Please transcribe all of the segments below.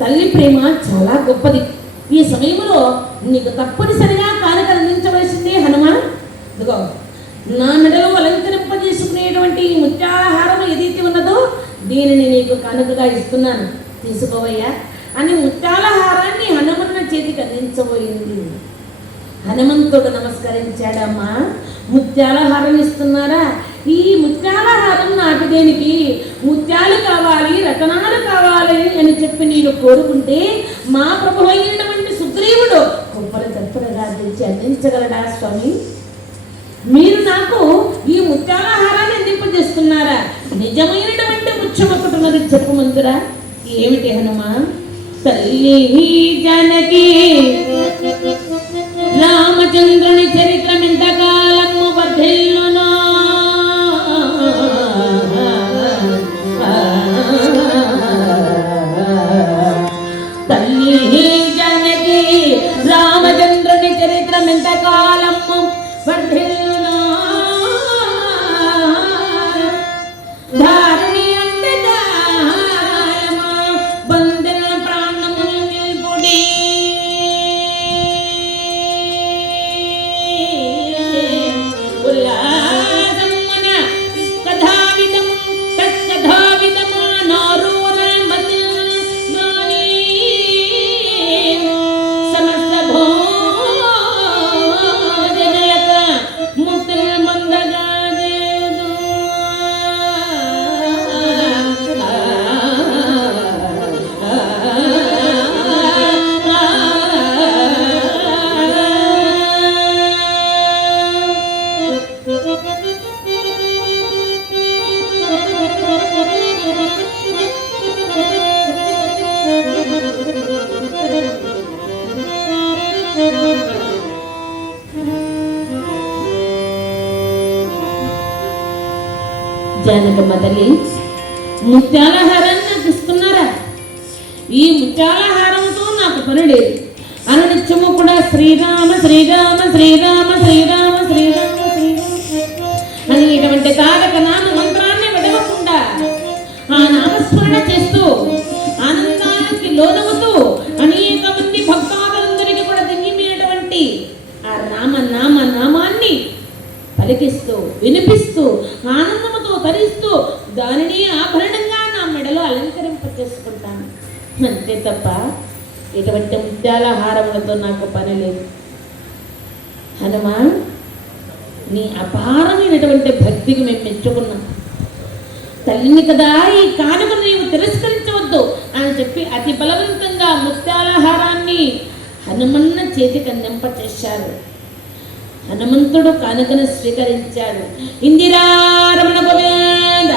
తల్లి ప్రేమ చాలా గొప్పది. ఈ సమయంలో నీకు తప్పనిసరిగా కానుక అందించవలసిందే హనుమాన్. ఇదిగో నా మెడలో అలంకరింపజేసుకునేటువంటి ఈ ముత్యాలహారం ఏదైతే ఉన్నదో దీనిని నీకు కానుకగా ఇస్తున్నాను. తీసుకోవయ్యా. అని ముత్యాలహారాన్ని హనుమన్న చేతికి అందించబోయింది. హనుమంతుడు నమస్కరించాడమ్మా. ముత్యాలహారం ఇస్తున్నారా? ఈ ముత్యాల హారం నాకు దేనికి ముత్యాలు కావాలి రతనాలు కావాలి అని చెప్పి నేను కోరుకుంటే మా ప్రభు అయినటువంటి సుగ్రీవుడు గొప్పలు తప్పుడుగా తెచ్చి అందించగలడా స్వామి? మీరు నాకు ఈ ముత్యాల హారాన్ని అందింపజేస్తున్నారా? నిజమైనటువంటి ముత్యం ఒకటి ఉన్నది చెప్పమందురా ఏమిటి హనుమా? తల్లి జానకి రామచంద్రుని చరిత్రం జానకమ్మ తల్లి ముత్యాల హారాన్ని నాకు ఇస్తున్నారా ఈ ముత్యాల హారంతో నాకు పని లేదు. అనునిత్యము కూడా శ్రీరామ శ్రీరామ శ్రీరామ శ్రీరామ శ్రీరామ శ్రీరామ అనేటువంటి తారక నామ మంత్రాన్ని విడవకుండా ఆ నామస్మరణ చేస్తూ ఆనందానికి లోనవుతూ అనేక మంది భక్తాదులందరికీ కూడా దివ్యమైనటువంటి ఆ రామ నామ నామాన్ని పలికిస్తూ వినిపి ఆనందముతో తరిస్తూ దానిని ఆభరణంగా నా మెడలో అలంకరింప చేసుకుంటాను. అంతే తప్ప ఇటువంటి ముత్యాల హారములతో నాకు పని లేదు. హనుమా నీ అపారమైనటువంటి భక్తికి మేము మెచ్చుకున్నాం. తల్లిని కదా ఈ కానుకను నీవు తిరస్కరించవద్దు అని చెప్పి అతి బలవంతంగా ముత్యాలహారాన్ని హనుమన్న చేతికి అందింపచేశారు హనుమంతుడు కానుకను స్వీకరించాడు. ఇందిరారమణ గోవింద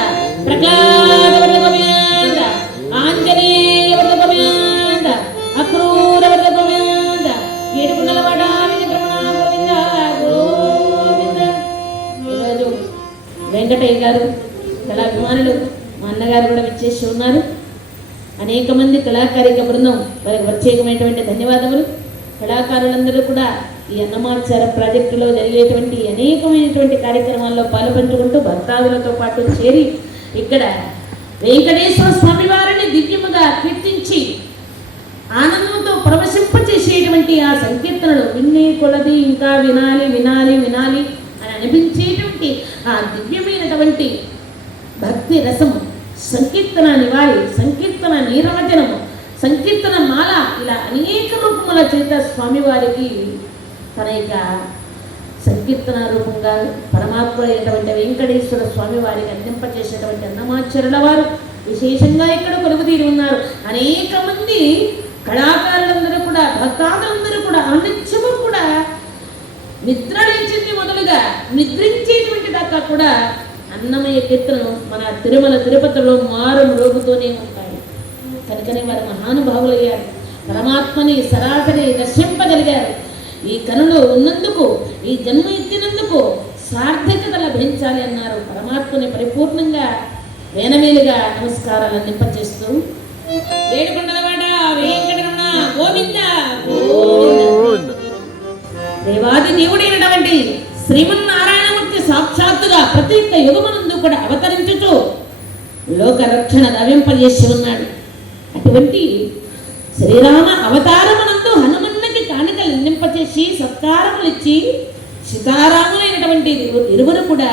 వెంకటయ్య గారు కళాభిమానులు మా అన్నగారు కూడా విచ్చేసి ఉన్నారు. అనేక మంది కళాకారిక బృందం వారికి ప్రత్యేకమైనటువంటి ధన్యవాదములు. కళాకారులందరూ కూడా ఈ అన్నమాచార ప్రాజెక్టులో జరిగేటువంటి అనేకమైనటువంటి కార్యక్రమాల్లో పాల్పంచుకుంటూ భక్తాదులతో పాటు చేరి ఇక్కడ వెంకటేశ్వర స్వామి వారిని దివ్యముగా కీర్తించి ఆనందంతో ప్రవశింపచేసేటువంటి ఆ సంకీర్తనలు విన్నే కొలది ఇంకా వినాలి వినాలి వినాలి అని అనిపించి ఆ దివ్యమైనటువంటి భక్తి రసము సంకీర్తన నివాళి సంకీర్తన నీరవచనము సంకీర్తన మాల ఇలా అనేక రూపముల చేత స్వామివారికి తన యొక్క సంకీర్తన రూపంగా పరమాత్మ అయినటువంటి వెంకటేశ్వర స్వామి వారికి అందింపచేసేటువంటి అన్నమాచరుల వారు విశేషంగా ఇక్కడ కొలువుతీరి ఉన్నారు. అనేక మంది కళాకారులందరూ కూడా భక్తాదులందరూ కూడా అనిత్యము కూడా నిద్ర లేచింది మొదలుగా నిద్రించేటువంటి దాకా కూడా అన్నమయ్య కీర్తనలు మన తిరుమల తిరుపతిలో మారు మ్రోగుతూనే ఉంటాయి. కనుకనే వారు మహానుభావులయ్యారు. పరమాత్మని సరాసరి దర్శింపగలిగారు. ఈ కనులు ఉన్నందుకు ఈ జన్మ ఎత్తినందుకు సార్థకత లభించాలి అన్నారు. పరమాత్మని పరిపూర్ణంగా వేనవేలుగా నమస్కారాలు వేడుకొండలవాడ వెంకటరమణ గోవింద దేవాది దేవుడైనటువంటి శ్రీమన్నారాయణమూర్తి సాక్షాత్తుగా ప్రతి ఒక్క యుగమనందు కూడా అవతరించుతూ లోకరక్షణ నవింపజేసి ఉన్నాడు. అటువంటి శ్రీరామ అవతారమునందు హనుమన్నకి కానుకలు నింపచేసి సత్కారములు ఇచ్చి సీతారాములైనటువంటి ఇరువురు కూడా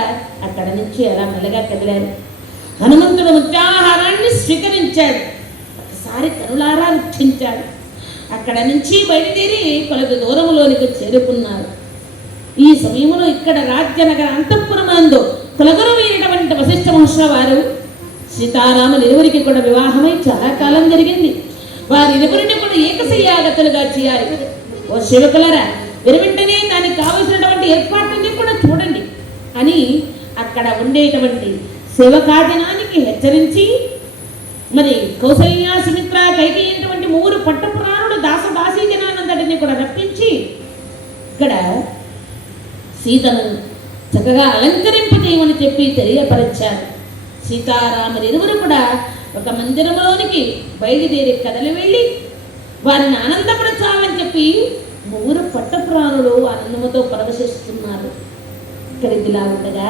అక్కడ నుంచి అలా మెల్లగా కదిలారు హనుమంతుడు ముత్యాహారాన్ని స్వీకరించాడు. ఒకసారి కరులారా రక్షించాడు. అక్కడ నుంచి బయలుదేరి కొలత దూరంలోనికి చేరుకున్నారు. ఈ సమయంలో ఇక్కడ రాజ్యనగర అంతఃపురమందు కులగురు వశిష్ఠ మహర్షుల వారు సీతారాములు ఇరువురికి కూడా వివాహమై చాలా కాలం జరిగింది. వారిరువురిని కూడా ఏకశయ్యాగతులుగా చేయాలి. ఓ శివకులరా వెనువెంటనే దానికి కావలసినటువంటి ఏర్పాట్లన్నీ కూడా చూడండి అని అక్కడ ఉండేటువంటి శివకాజనానికి హెచ్చరించి మరి కౌసల్య సుమిత్ర కైకేయటువంటి మూడు పట్టపురాణుడు దాస దాసీ జనానంతటిని కూడా రప్పించి ఇక్కడ సీతను చక్కగా అలంకరింపజేయమని చెప్పి తెలియపరిచారు. సీతారాములు ఇరువురు కూడా ఒక మందిరంలోనికి బయలుదేరి కదలి వెళ్ళి వారిని ఆనందపరచాలని చెప్పి మూడు పట్టపురాణులు ఆనందముతో పరవశిస్తున్నారు. ఇక్కడ ఇదిలా ఉండగా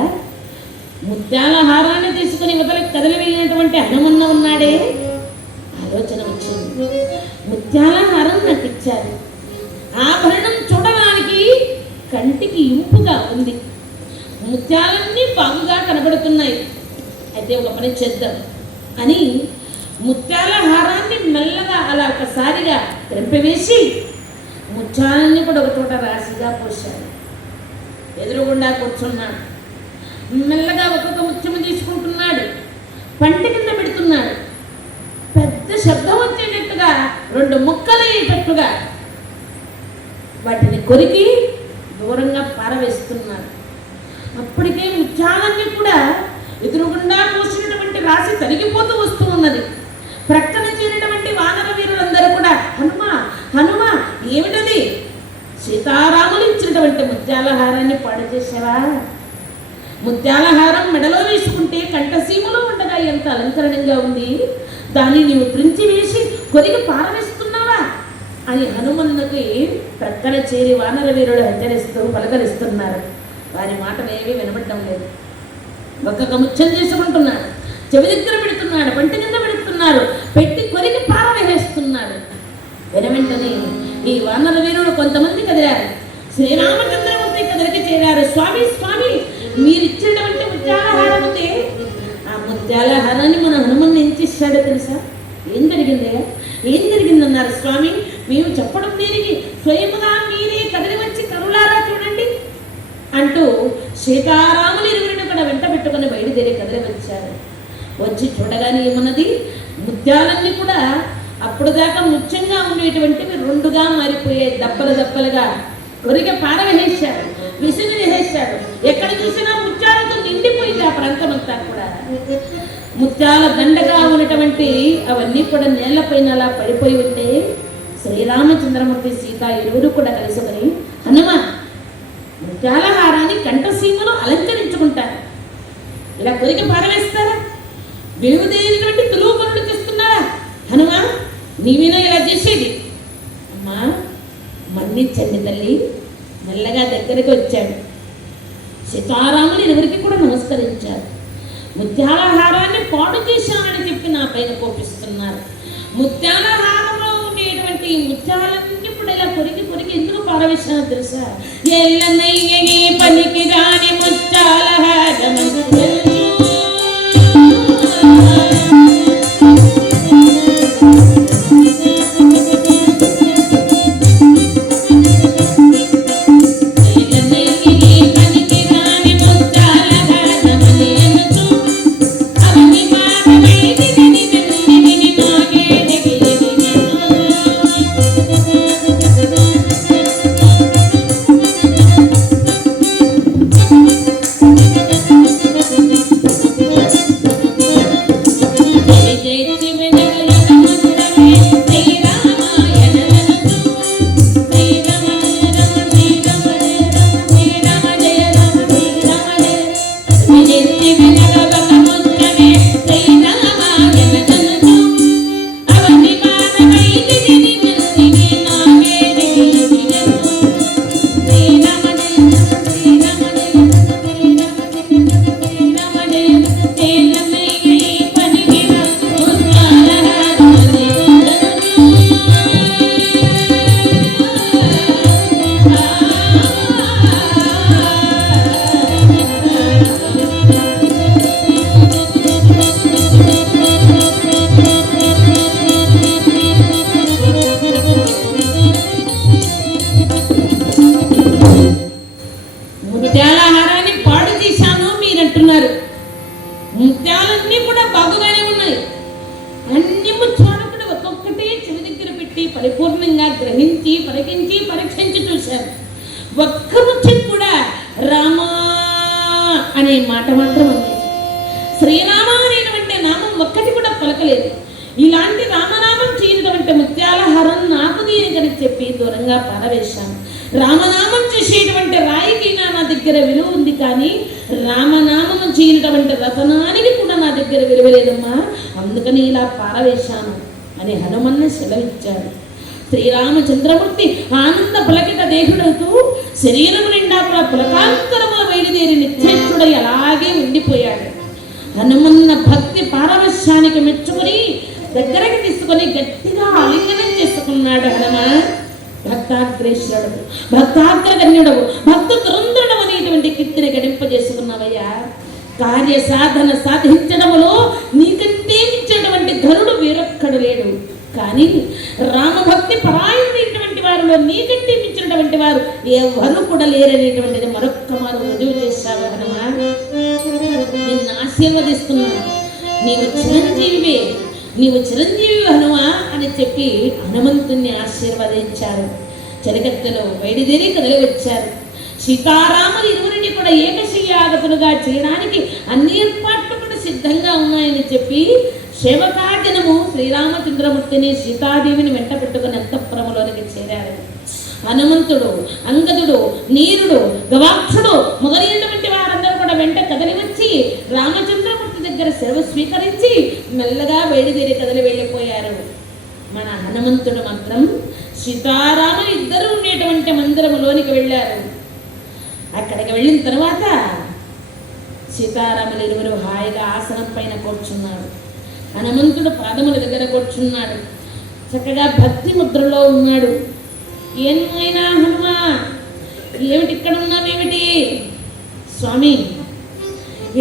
ముత్యాల హారాన్ని తీసుకుని ఇవతల కదలి వెళ్ళినటువంటి హనుమన్న ఉన్నాడే? ఆలోచన వచ్చింది. ముత్యాల హారం నాకు ఇచ్చారు. ఆభరణం చూడడానికి కంటికి ఇంపుగా ఉంది. ముత్యాలన్నీ పాముగా కనబడుతున్నాయి. అయితే ఒక పని చేద్దాం. అని ముత్యాల హారాన్ని మెల్లగా అలా ఒకసారిగా తెంపివేసి ముత్యాలన్నీ కూడా ఒక చోట రాశిగా పోశాడు ఎదురుగుండా కూర్చున్నాడు. మెల్లగా ఒక్కొక్క ముత్యము తీసుకుంటున్నాడు. పంట కింద పెడుతున్నాడు. పెద్ద శబ్దం వచ్చేటట్టుగా రెండు ముక్కలు అయ్యేటట్టుగా వాటిని కొరికి దూరంగా పారవేస్తున్నారు. అప్పటికే ముత్యాలన్నీ కూడా ఎదురుగుండా పోసినటువంటి రాశి తరిగిపోతూ వస్తూ ఉన్నది. ప్రక్కన చేరినటువంటి వానర వీరులందరూ కూడా హనుమ హనుమ ఏమిటది? సీతారాములు ఇచ్చినటువంటి ముత్యాలహారాన్ని పాడు చేసేవా ముత్యాలహారం మెడలో వేసుకుంటే కంఠసీమలో ఉండగా ఎంత అలంకరణంగా ఉంది. దాన్ని నీవు ప్రించి వేసి కొరిగి పారవేసి అని హనుమన్నకి ప్రక్కన చేరి వానర వీరుడు హెచ్చరిస్తూ పలకరిస్తున్నారు. వారి మాటలు ఏమీ వినబడటం లేదు. ఒక్కొక్క ముచ్చం చేసుకుంటున్నాడు చెవి దగ్గర పెడుతున్నాడు పంటి కింద పెడుతున్నారు పెట్టి కొరికి పారవేస్తున్నాడు వెనవెంటనే ఈ వానర వీరుడు కొంతమంది కదిలారు. శ్రీరామచంద్రమూర్తి కదిలికి చేరారు. స్వామి స్వామి మీరిచ్చినటువంటి ముత్యాలహారం ఉంది ఆ ముత్యాలహారాన్ని మన హనుమన్ ఏం చేశాడో తెలుసా? ఏం జరిగిందయ్యా? ఏం జరిగిందన్నారు? స్వామి మేము చెప్పడం దీనికి? స్వయముగా మీరే కదిలి వచ్చి కరులారా చూడండి అంటూ సీతారాములు ఇరువురిని కూడా వెంట పెట్టుకుని బయలుదేరి కదిలి వచ్చారు. వచ్చి చూడగానే ఏమన్నది? ముత్యాలన్నీ కూడా అప్పుడు దాకా ముత్యంగా ఉండేటువంటివి రెండుగా మారిపోయాయి. దప్పలు దప్పలుగా కొరిగ పారవేసేశాడు విసుగు వేసేశాడు ఎక్కడ చూసినా ముత్యాలతో నిండిపోయింది ఆ ప్రాంతం అంతా కూడా. ముత్యాల దండగా ఉన్నటువంటి అవన్నీ కూడా నేలపైన అలా పడిపోయి ఉంటే శ్రీరామచంద్రమూర్తి సీత ఇరువురు కూడా కలుసుకొని హనుమ ముత్యాలహారాన్ని కంఠసీమలో అలంకరించుకుంటారు. ఇలా కొరికి పారవేస్తారా? విలువదేనటువంటి తులువు పనులు చేస్తున్నారా? హనుమా నీవేనా ఇలా చేసేది? అమ్మా మన్నిచ్చండి తల్లి మెల్లగా దగ్గరికి వచ్చాడు సీతారాములు ఎవరికి కూడా నమస్కరించారు. ముత్యాలహారాన్ని పాడు చేశానని చెప్పి నా పైన కోపిస్తున్నారు. ముత్యాలహారం ఈ ముత్యాలన్నీ ఇప్పుడు ఇలా కొరికి కొరికి ఎందుకు పారవేశానో తెలుసా? ఎల్లనయ్యే పనికి రాని ముత్యాలహారము ఎల్లనయ్యే ఒక్కటి కూడా పలకలేదు. ఇలాంటి రామనామం చేయటువంటి ముత్యాల హరం నాకు దీనికని చెప్పి దూరంగా పారవేశాను. రామనామం చేసేటువంటి రాయికి నా నా దగ్గర విలువ ఉంది కానీ రామనామం చేయనటువంటి రతనానికి కూడా నా దగ్గర విలువ లేదమ్మా. అందుకని ఇలా పారవేశాను అని హనుమన్న సెలవిచ్చాడు. శ్రీరామచంద్రమూర్తి ఆనంద పులకిట దేహుడవుతూ శరీరం నిండా కూడా పులకాంతరముల బయలుదేరి నిత్యక్షుడై అలాగే ఉండిపోయాడు. హనుమన్న భక్తి పారవశ్యానికి మెచ్చుకొని దగ్గరకి తీసుకొని గట్టిగా ఆలింగనం చేసుకున్నాడు హనుమ. భక్తాగ్రేశ్వరుడు భక్తాగ్రగణ్యుడవు భక్త దురంధరుడు అనేటువంటి కీర్తిని గడింపజేసుకున్నావయ్యా. కార్య సాధన సాధించడంలో నీకంటే ఇచ్చినటువంటి ధరుడు వేరొక్కడు లేడు. కానీ రామభక్తి పరాయణమైనటువంటి వారిలో నీకంటే మించినటువంటి వారు ఎవరు కూడా లేరనేటువంటిది మరొక్క మారు రుజువు ఆశీర్వదిస్తున్నాను నీవు చిరంజీవివే నీవు చిరంజీవి హనుమా అని చెప్పి హనుమంతుణ్ణి ఆశీర్వదించారు. చెరగత్తెలో బయలుదేరి కదిలి వచ్చారు సీతారాములు ఇరువురిని కూడా ఏకశయ్యాగతులుగా చేయడానికి అన్ని ఏర్పాట్లు కూడా సిద్ధంగా ఉన్నాయని చెప్పి సేవకాజనము శ్రీరామచంద్రమూర్తిని సీతాదేవిని వెంట పెట్టుకుని అంతఃపురములోనికి చేరారు. హనుమంతుడు అంగదుడు నీరుడు గవాక్షుడు మొదలైనటువంటి వారందరూ కూడా వెంట కదలి వచ్చి రామచంద్ర దగ్గర సెలవు స్వీకరించి మెల్లగా వేడిదేరి కదలి వెళ్ళిపోయారు. మన హనుమంతుడు మాత్రం సీతారాములు ఇద్దరు ఉండేటువంటి మందిరములోనికి వెళ్ళారు. అక్కడికి వెళ్ళిన తర్వాత సీతారాములు ఇరువురు హాయిగా ఆసనం పైన కూర్చున్నాడు హనుమంతుడు పాదముల దగ్గర కూర్చున్నాడు. చక్కగా భక్తి ముద్రలో ఉన్నాడు. ఏమైనా హనుమా? ఏమిటి ఇక్కడ ఉన్నామేమిటి స్వామి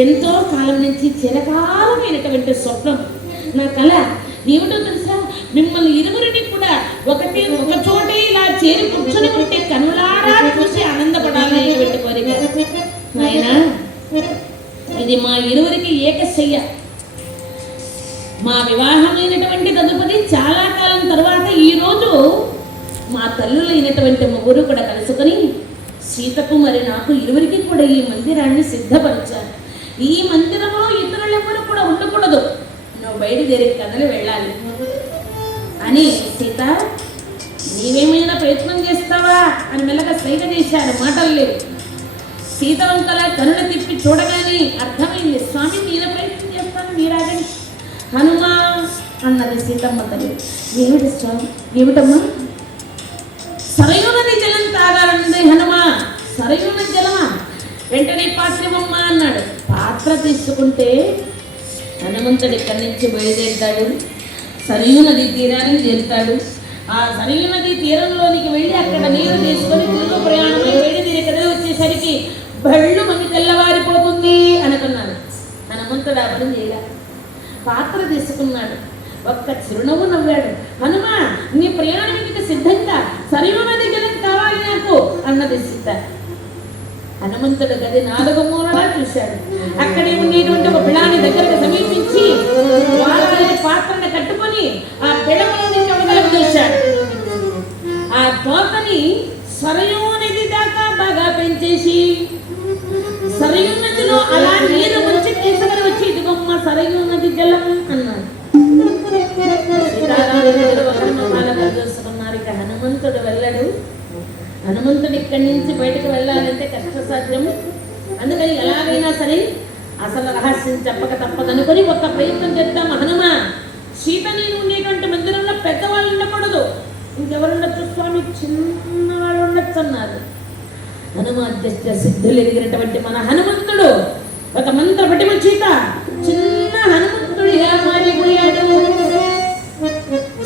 ఎంతో కాలం నుంచి చిరకాలమైనటువంటి స్వప్నం. నా కళ ఏమిటో తెలుసా? మిమ్మల్ని ఇరువురిని కూడా ఒకటి ఒక చోటే ఇలా చేరి కూర్చొని ఉంటే కనులారా చూసి ఆనందపడాలి అనేటువంటి కోరిక నాయనా ఇది మా ఇరువురికి ఏకశయ్య. మా వివాహమైనటువంటి తదుపరి చాలా కాలం తర్వాత ఈరోజు మా తల్లులైనటువంటి ముగ్గురు కూడా కలుసుకొని సీతకు మరి నాకు ఇరువురికి కూడా ఈ మందిరాన్ని సిద్ధపరిచారు. ఈ మందిరంలో ఇతరులు ఎవరు కూడా ఉండకూడదు. నువ్వు బయలుదేరి కదలి వెళ్ళాలి. అని సీత నీవేమైనా ప్రయత్నం చేస్తావా? అని మెల్లగా సైగ చేశారు మాటలు లేవు సీత వంకల కనుల తిప్పి చూడగానే అర్థమైంది స్వామి నేను ప్రయత్నం చేస్తాను మీరాగండి. హనుమా అన్నది సీతమ్మ తల్లి. ఏమిటి స్వామి? ఏమిటమ్మా? సరైన నది జలం తాగాలన్నది హనుమా సరయు నది జలమా వెంటనే పాత్రమమ్మ అన్నాడు పాత్ర తీసుకుంటే హనుమంతుడు ఇక్కడి నుంచి బయలుదేరుతాడు. సరియు నది తీరానికి చేరుతాడు. ఆ సరియు నది తీరంలోనికి వెళ్ళి అక్కడ నీరు తీసుకొని తిరుగు ప్రయాణం వేడి తీరి వచ్చేసరికి బళ్ళు మంది తెల్లవారిపోతుంది అనుకున్నాడు. హనుమంతుడు ఆ పని చేయలే. పాత్ర తీసుకున్నాడు. ఒక్క చిరునవ్వు నవ్వాడు. హనుమా నీ ప్రయాణానికి సిద్ధంగా? సరియు నది జలం కావాలి నాకు అన్నది సీత హనుమంతుడు గది నాలుగు మూలలా చూశాడు. అక్కడే ఉండేటువంటి ఒక బిడాని దగ్గరకు సమీపించి వాళ్ళని పాత్రను కట్టుకొని ఆ బిడమలో నుంచి అవతలకు చూశాడు. ఆ తోతని సరయూ నది దాకా బాగా పెంచేసి సరయూ నదిలో అలా నీరు వచ్చి తీసుకుని వచ్చి ఇదిగొమ్మ సరయూ నది జలం భగవంతుడు ఇక్కడి నుంచి బయటకు వెళ్ళాలంటే కష్టసాధ్యం అందుకని ఎలాగైనా సరే అసలు రహస్యం చెప్పక తప్పదనుకొని ఒక ప్రయత్నం చేద్దాం హనుమ. సీత నేను ఉండేటువంటి మందిరంలో పెద్దవాళ్ళు ఉండకూడదు. ఇంకెవరు ఉండొచ్చు స్వామి? చిన్నవాళ్ళు ఉండొచ్చు అన్నారు. హనుమాద్యస్య సిద్ధులు ఎదిగినటువంటి మన హనుమంతుడు. ఒక మంత్ర పటిమ చీత చిన్న హనుమంతుడు ఇలా మారిపోయాడు?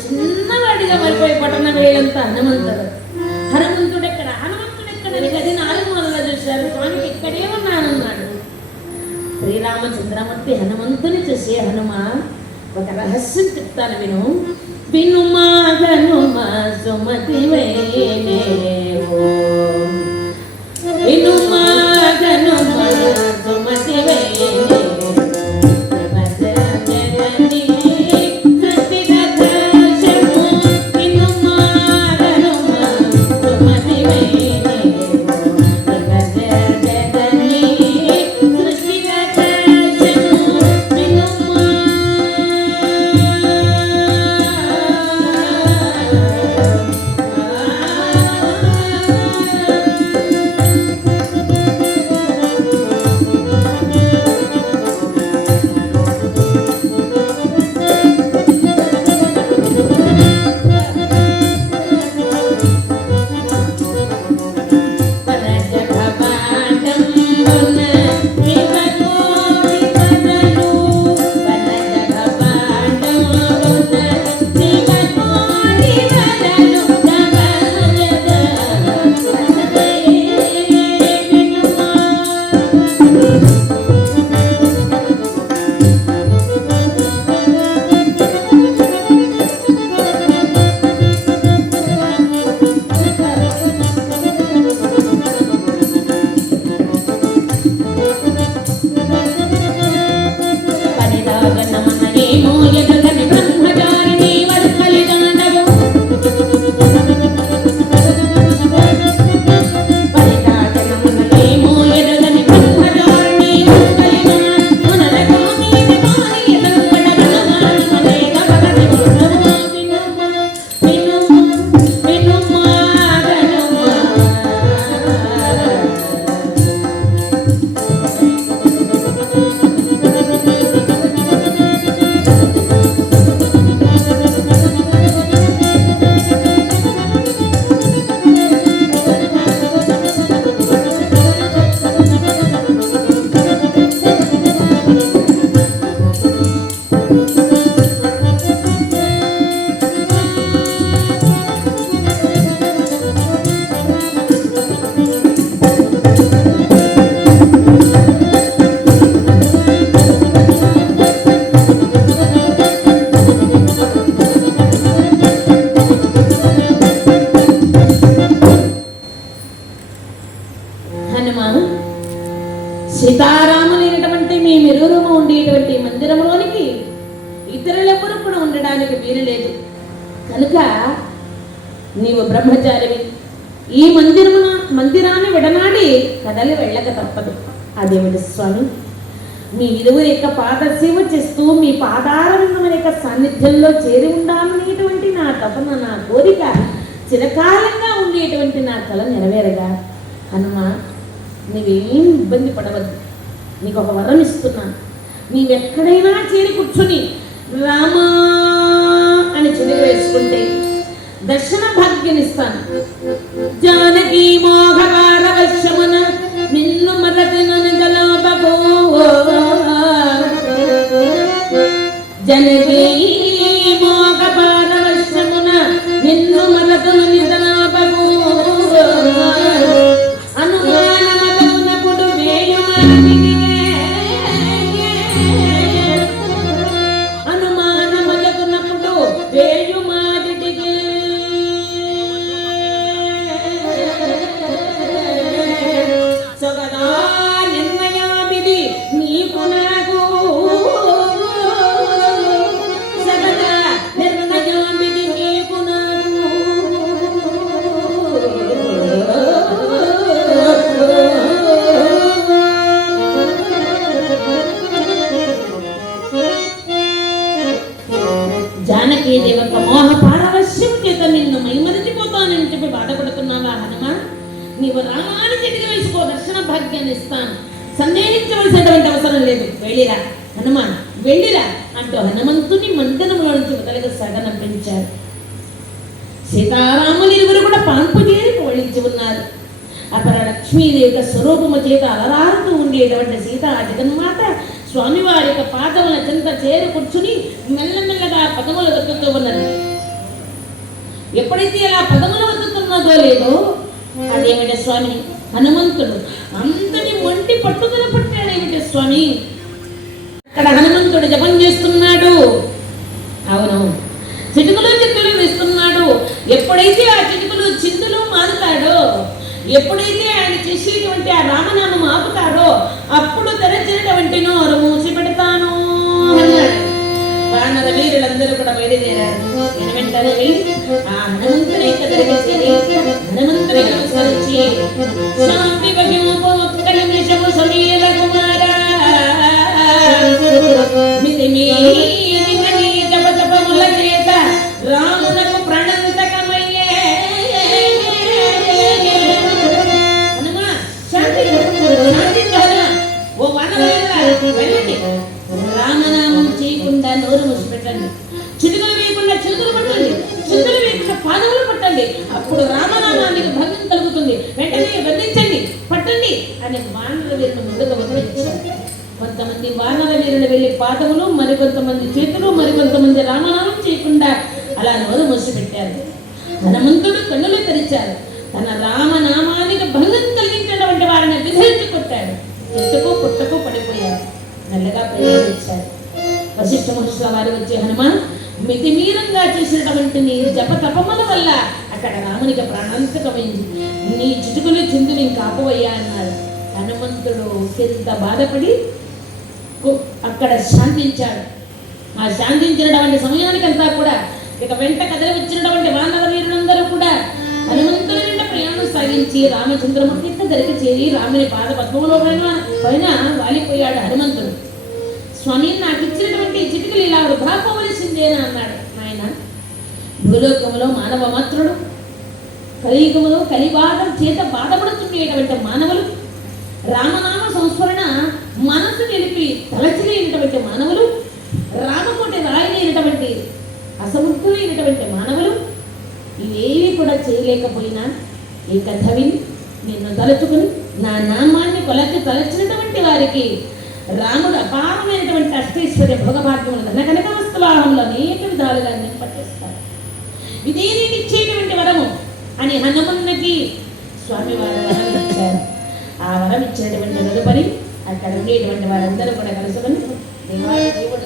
చిన్నవాడిగా మారిపోయి పట్టణ వేయంతా హనుమంతుడు. శ్రీరామచంద్రమూర్తి హనుమంతుని చూసి హనుమ ఒక రహస్యం చెప్తాను విను. వినుమా హనుమ సుమతి వినుమా హనుమ సుమతి ఉండేటువంటి మందిరంలోనికి ఇతరులెవరూ కూడా ఉండడానికి వీలు లేదు. కనుక నీవు బ్రహ్మచారివి. ఈ మందిరమున మందిరాన్ని విడనాడి కదలి వెళ్ళక తప్పదు. అదేమిటి స్వామి? మీ ఇరువురి యొక్క పాదసేవ చేస్తూ మీ పాదారంగమైన యొక్క సాన్నిధ్యంలో చేరి ఉండాలనేటువంటి నా తపన నా కోరిక చిరకాలంగా ఉండేటువంటి నా కళ నెరవేరగా. హనుమ నువ్వేం ఇబ్బంది పడవద్దు. నీకు ఒక వరం ఇస్తున్నాను. నీవెక్కడైనా చేరి కూర్చుని రామా అని చెరువు వేసుకుంటే దర్శన భాగ్యనిస్తాను. జానకీ ఎప్పుడైతే అలా పదములు వదుకున్నదో లేదో అదేమిటి స్వామి? హనుమంతుడు. అంతటి మొంటి పట్టుదల పట్టాడేమిటి స్వామి? అక్కడ హనుమంతుడు జపం చేస్తున్నాడు. అవును. చిటుకులు చిట్టులు వేస్తున్నాడు. ఎప్పుడైతే ఆ చిటుకులు చిందులు మారుతాడో ఎప్పుడైతే ఆయన చేసేటువంటి ఆ రామనామ యొక్క దగ్గరికి చేరి హనుమంతుని నమస్కరించి శాంతి భజము ఒక్క నిమిషము సమీర జప చేత రామునకు ప్రణంతకమయ్యే హనుమా శాంతి శాంతి ఓ వెళ్ళండి రామనామం చేయకుండా నోరు మూసి పెట్టండి అప్పుడు పట్టండి అప్పుడు రామనామానికి భంగం కలుగుతుంది. వెంటనే బంధించండి పట్టండి అని వానర వీరుని ముందుగా వదిలించారు కొంతమంది వానర వీరులు వెళ్ళి పాదములు మరికొంతమంది చేతులు మరికొంతమంది రామనామం చేయకుండా అలా నోరు మూసిపెట్టారు. హనుమంతుడు కన్నులు తెరిచారు. తన రామనామానికి భంగం కలిగించినటువంటి వారిని విధించి కొట్టాడు. చెట్టుకు పుట్టకు పడిపోయారు. మెల్లగా ప్రయోగించారు వశిష్ఠ మహర్షుల వారు వచ్చే హనుమాన్ మితిమీరంగా చేసినటువంటి నీ జప తపముల వల్ల అక్కడ రామునికి ప్రాణాంతకమైంది నీ చిటుకులు చిందులు ఇంకా ఆపవయ్యా అన్నారు. హనుమంతుడు ఎంత బాధపడి అక్కడ శాంతించాడు. ఆ శాంతించినటువంటి సమయానికంతా కూడా ఇక వెంట కదలి వచ్చినటువంటి వానర వీరులందరూ కూడా హనుమంతుడి వెంట ప్రయాణం సాగించి రామచంద్రమూర్తి దగ్గరికి చేరి రాముని పాద పద్మంలో పైన పైన వాలిపోయాడు హనుమంతుడు. స్వామి నాకు ఇచ్చినటువంటి ఈ చిటికలు ఇలా వృధా పోవలసిందేనా? అన్నాడు. ఆయన భూలోకంలో మానవ మాత్రుడు కలియుగములో కలిబాధం చేత బాధపడుతుండేటువంటి మానవులు రామనామ సంస్మరణ మనసు నిలిపి తలచిలేనటువంటి మానవులు రామకోటి రాయలేనటువంటి అసమర్థులైనటువంటి మానవులు ఇవేవి కూడా చేయలేకపోయినా ఈ కథ విని నిన్ను తలుచుకుని నా నామాన్ని కొలచి తలచినటువంటి వారికి రాముడు అపారమైనటువంటి అష్టైశ్వర్య భోగభాగ్యములు ధన కనక వస్తువాహంలో అనేక విధాలుగా నింపట్టేస్తారు ఇదే నేను ఇచ్చేటువంటి వరము అని హనుమన్నకి స్వామివారు వరం ఇచ్చారు ఆ వరం ఇచ్చినటువంటి తదుపరి అక్కడ ఉండేటువంటి వారందరూ కూడా కలుసుకొని దేవాది దేవుడు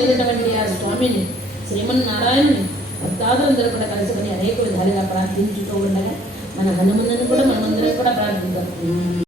అయినటువంటి ఆ స్వామిని శ్రీమన్నారాయణని భక్తాదులందరూ కూడా కలుసుకొని అనేక విధాలుగా ప్రార్థించుతూ ఉండగా మన హనుమన్నను కూడా మనమందరం కూడా ప్రార్థిద్దాం.